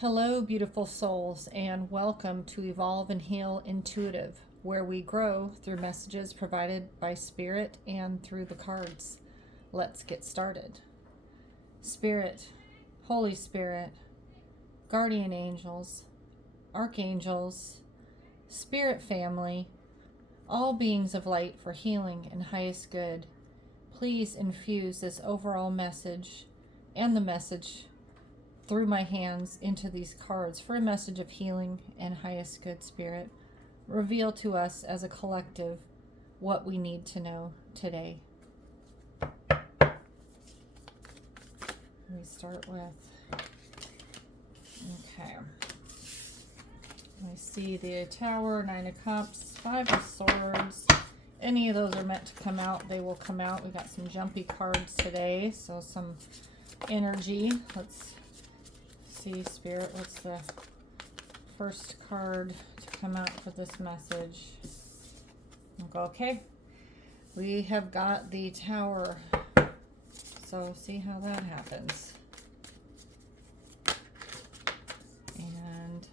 Hello, beautiful souls, and welcome to Evolve and Heal Intuitive, where we grow through messages provided by Spirit and through the cards. Let's get started. Spirit, Holy Spirit, Guardian Angels, Archangels, Spirit Family, all beings of light for healing and highest good, please infuse this overall message and the message through my hands into these cards for a message of healing and highest good. Spirit, reveal to us as a collective what we need to know today. We start with, okay, I see the Tower, Nine of Cups, Five of Swords. Any of those are meant to come out, they will come out. We got some jumpy cards today, so some energy. Let's see, Spirit, what's the first card to come out for this message? Okay, we have got the Tower, so see how that happens. And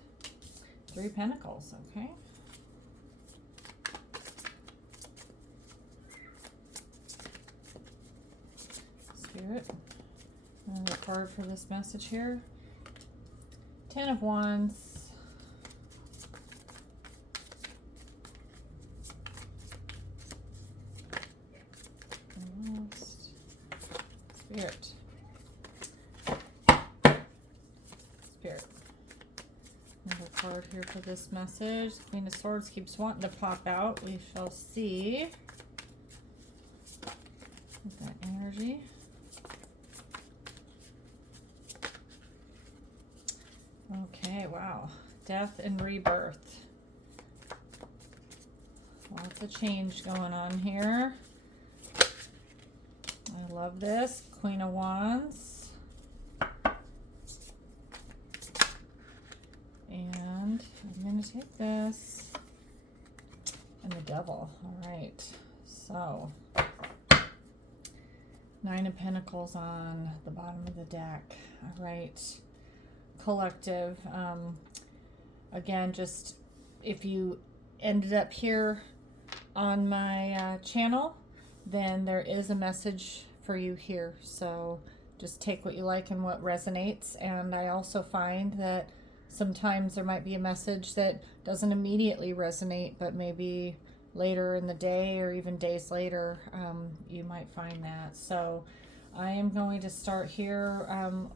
Three of Pentacles. Okay, Spirit, another card for this message here. Ten of Wands, Spirit, Spirit. Another card here for this message. Queen of Swords keeps wanting to pop out. We shall see. With that energy. Okay, wow. Death and rebirth. Lots of change going on here. I love this. Queen of Wands. And I'm going to take this. And the Devil. All right. So, Nine of Pentacles on the bottom of the deck. All right. Collective. Again, just if you ended up here on my channel, then there is a message for you here. So just take what you like and what resonates. And I also find that sometimes there might be a message that doesn't immediately resonate, but maybe later in the day or even days later, you might find that. So I am going to start here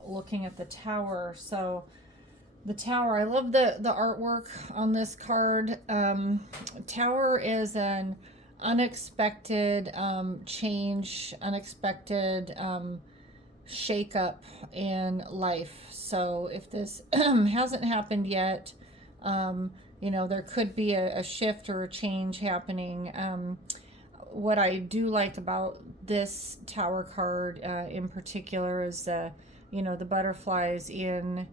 looking at the Tower. So the Tower, I love the artwork on this card. Tower is an unexpected change, unexpected shake-up in life. So if this hasn't happened yet, you know, there could be a shift or a change happening. What I do like about this Tower card in particular is you know, the butterflies in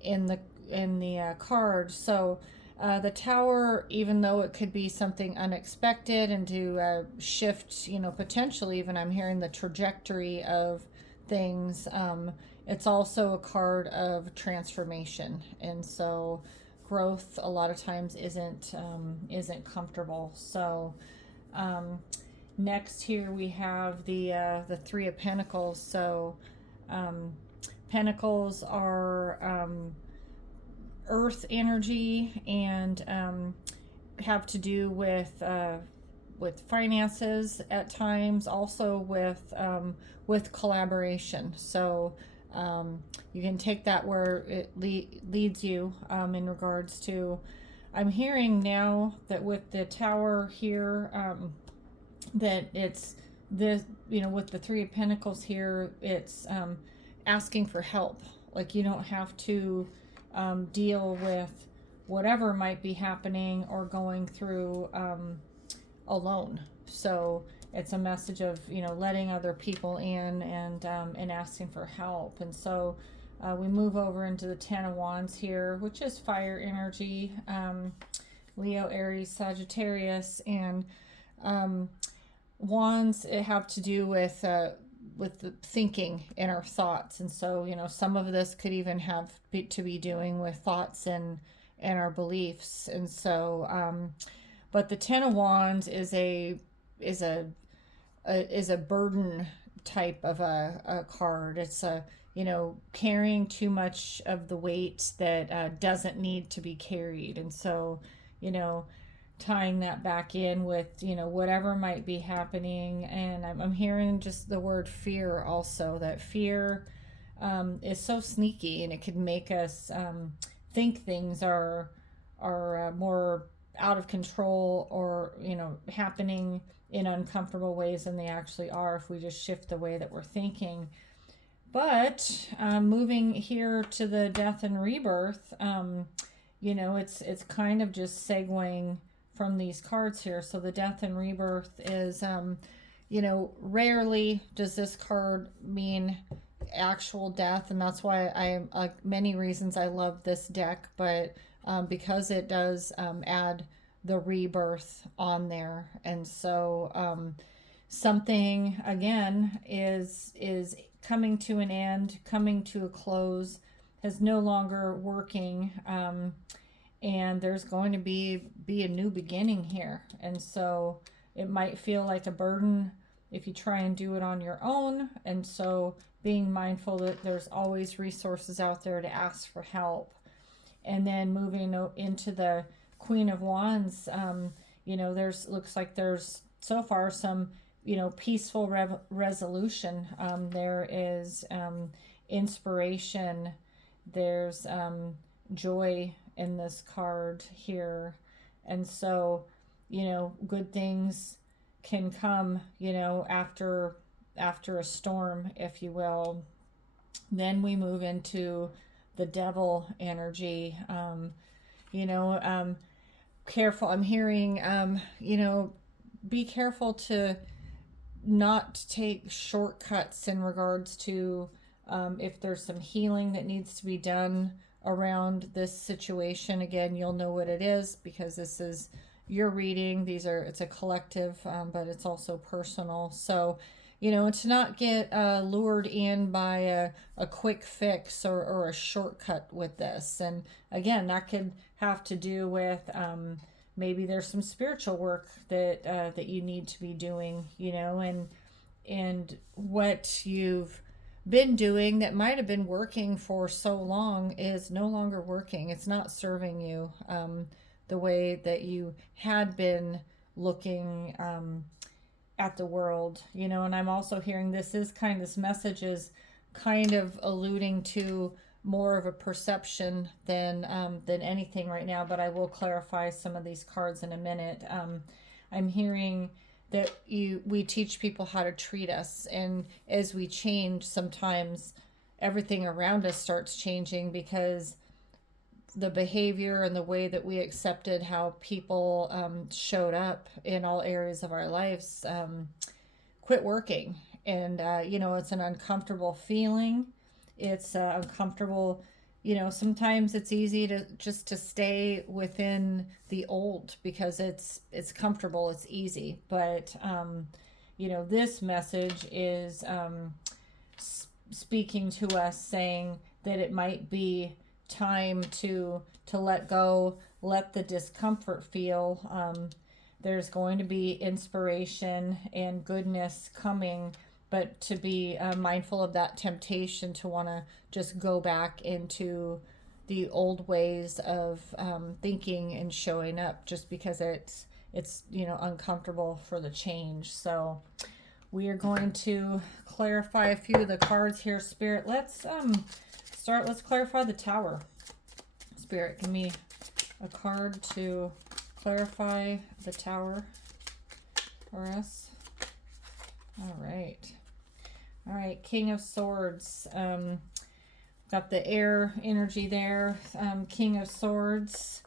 the card. So the Tower, even though it could be something unexpected and to shift, you know, potentially even I'm hearing the trajectory of things, it's also a card of transformation. And so growth a lot of times isn't comfortable. So next here we have the Three of Pentacles. So Pentacles are earth energy and have to do with finances at times, also with collaboration. So you can take that where it leads you in regards to, I'm hearing now that with the Tower here, that it's this, you know, with the Three of Pentacles here, it's asking for help. Like you don't have to deal with whatever might be happening or going through alone. So it's a message of, you know, letting other people in and asking for help. And so we move over into the Ten of Wands here, which is fire energy, Leo, Aries, Sagittarius, and wands have to do with with the thinking and our thoughts. And so, some of this could even have to be doing with thoughts and our beliefs. And so, but the Ten of Wands is a burden type of a card. It's carrying too much of the weight that doesn't need to be carried. And so, you know, tying that back in with whatever might be happening. And I'm hearing just the word fear also, that fear is so sneaky, and it could make us think things are more out of control, or happening in uncomfortable ways than they actually are if we just shift the way that we're thinking. But moving here to the death and rebirth, it's kind of just segueing from these cards here. So the death and rebirth is, rarely does this card mean actual death, and that's why many reasons I love this deck, but because it does add the rebirth on there. And so something again is coming to an end, coming to a close, is no longer working, and there's going to be a new beginning here. And so it might feel like a burden if you try and do it on your own. And so being mindful that there's always resources out there to ask for help. And then moving into the Queen of Wands, looks like there's so far some peaceful resolution. There is inspiration. There's joy in this card here. And so, good things can come, after a storm, if you will. Then we move into the Devil energy. Careful. I'm hearing, be careful to not take shortcuts in regards to if there's some healing that needs to be done around this situation. Again, you'll know what it is because this is your reading. It's a collective, but it's also personal. So, to not get lured in by a quick fix or a shortcut with this. And again, that could have to do with maybe there's some spiritual work that you need to be doing, and what you've been doing that might have been working for so long is no longer working. It's not serving you the way that you had been looking at the world, and I'm also hearing this message is kind of alluding to more of a perception than anything right now, but I will clarify some of these cards in a minute. I'm hearing that we teach people how to treat us, and as we change, sometimes everything around us starts changing because the behavior and the way that we accepted how people showed up in all areas of our lives quit working. And it's an uncomfortable feeling. It's uncomfortable. Sometimes it's easy to stay within the old because it's comfortable, it's easy. But this message is speaking to us, saying that it might be time to let go, let the discomfort feel. There's going to be inspiration and goodness coming, but to be mindful of that temptation to want to just go back into the old ways of thinking and showing up, just because it's uncomfortable for the change. So we are going to clarify a few of the cards here, Spirit. Let's clarify the Tower. Spirit, give me a card to clarify the Tower for us. All right, King of Swords. Got the air energy there. King of Swords.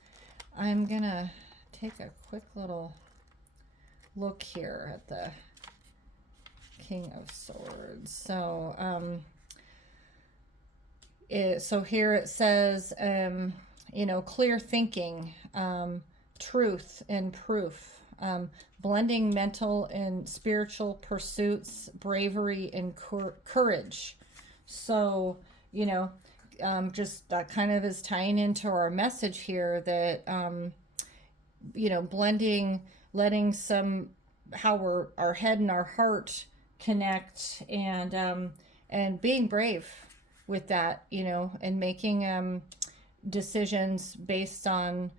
I'm gonna take a quick little look here at the King of Swords. So so here it says clear thinking, truth and proof. Blending mental and spiritual pursuits, bravery, and courage. So, you know, just that kind of is tying into our message here that, blending, letting how our head and our heart connect, and being brave with that, and making decisions based on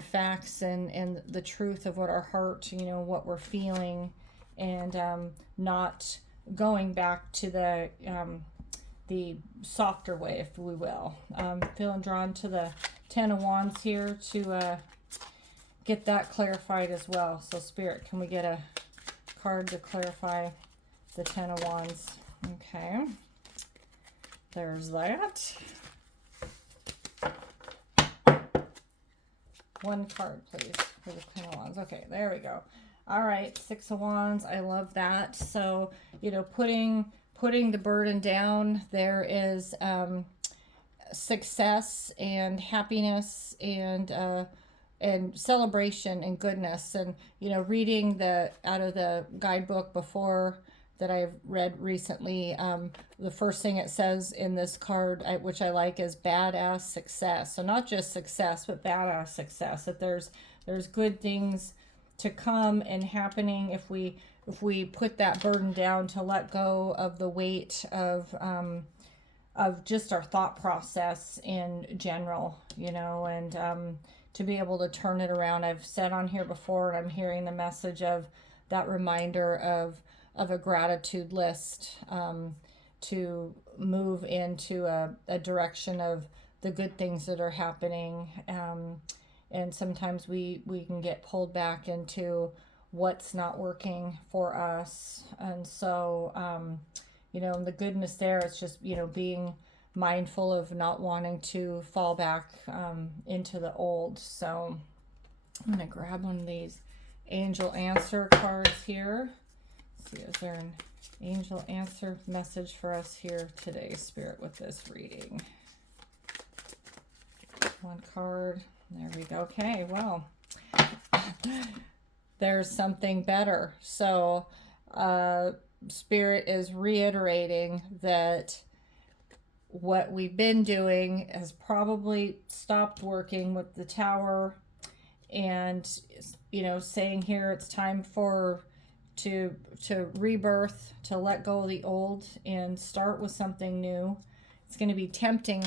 facts and the truth of what our heart, what we're feeling, and not going back to the softer way, if we will. Feeling drawn to the Ten of Wands here to get that clarified as well. So Spirit, can we get a card to clarify the Ten of Wands? Okay. There's that. One card, please, for the Ten of Wands. Okay, there we go. All right, Six of Wands. I love that. So, putting the burden down, there is success and happiness and celebration and goodness. And, reading out of the guidebook before that I've read recently, the first thing it says in this card, which I like, is badass success. So not just success, but badass success. That there's good things to come and happening if we put that burden down, to let go of the weight of just our thought process in general, and to be able to turn it around. I've said on here before, and I'm hearing the message of that reminder of a gratitude list, to move into a direction of the good things that are happening. And sometimes we can get pulled back into what's not working for us. And so, the goodness there is just, being mindful of not wanting to fall back into the old. So I'm going to grab one of these angel answer cards here. See, is there an angel answer message for us here today, Spirit, with this reading? One card. There we go. Okay, well, there's something better. So, Spirit is reiterating that what we've been doing has probably stopped working with the Tower, and, saying here it's time to rebirth, to let go of the old and start with something new. It's going to be tempting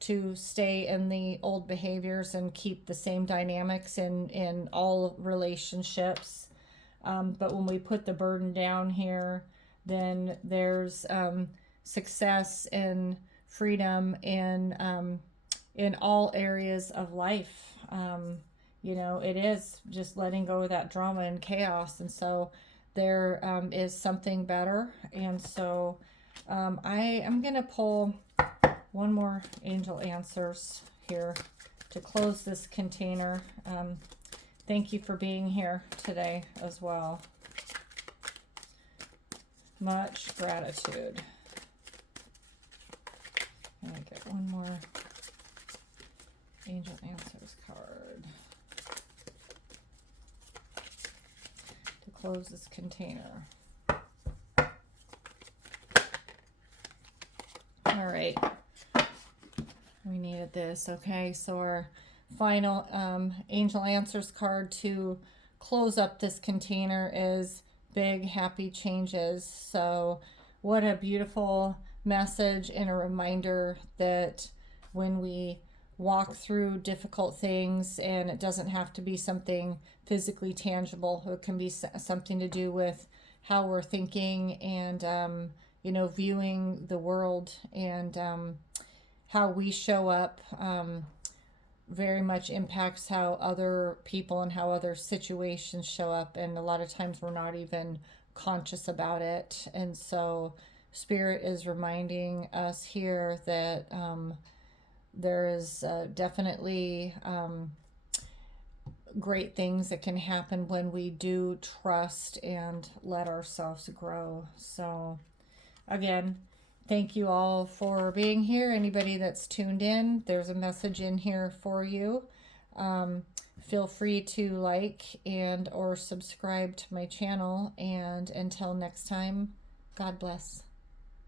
to stay in the old behaviors and keep the same dynamics in all relationships. But when we put the burden down here, then there's success and freedom in all areas of life. It is just letting go of that drama and chaos. And so there is something better. And so I am going to pull one more angel answers here to close this container. Thank you for being here today as well. Much gratitude. And I get one more angel answers card to close this container. All right. We needed this. Okay, so our final angel answers card to close up this container is big happy changes. So what a beautiful message and a reminder that when we walk through difficult things, and it doesn't have to be something physically tangible, it can be something to do with how we're thinking and viewing the world, and how we show up very much impacts how other people and how other situations show up. And a lot of times we're not even conscious about it. And so Spirit is reminding us here that there is definitely great things that can happen when we do trust and let ourselves grow. So again, thank you all for being here. Anybody that's tuned in, there's a message in here for you. Feel free to like and or subscribe to my channel. And until next time, God bless.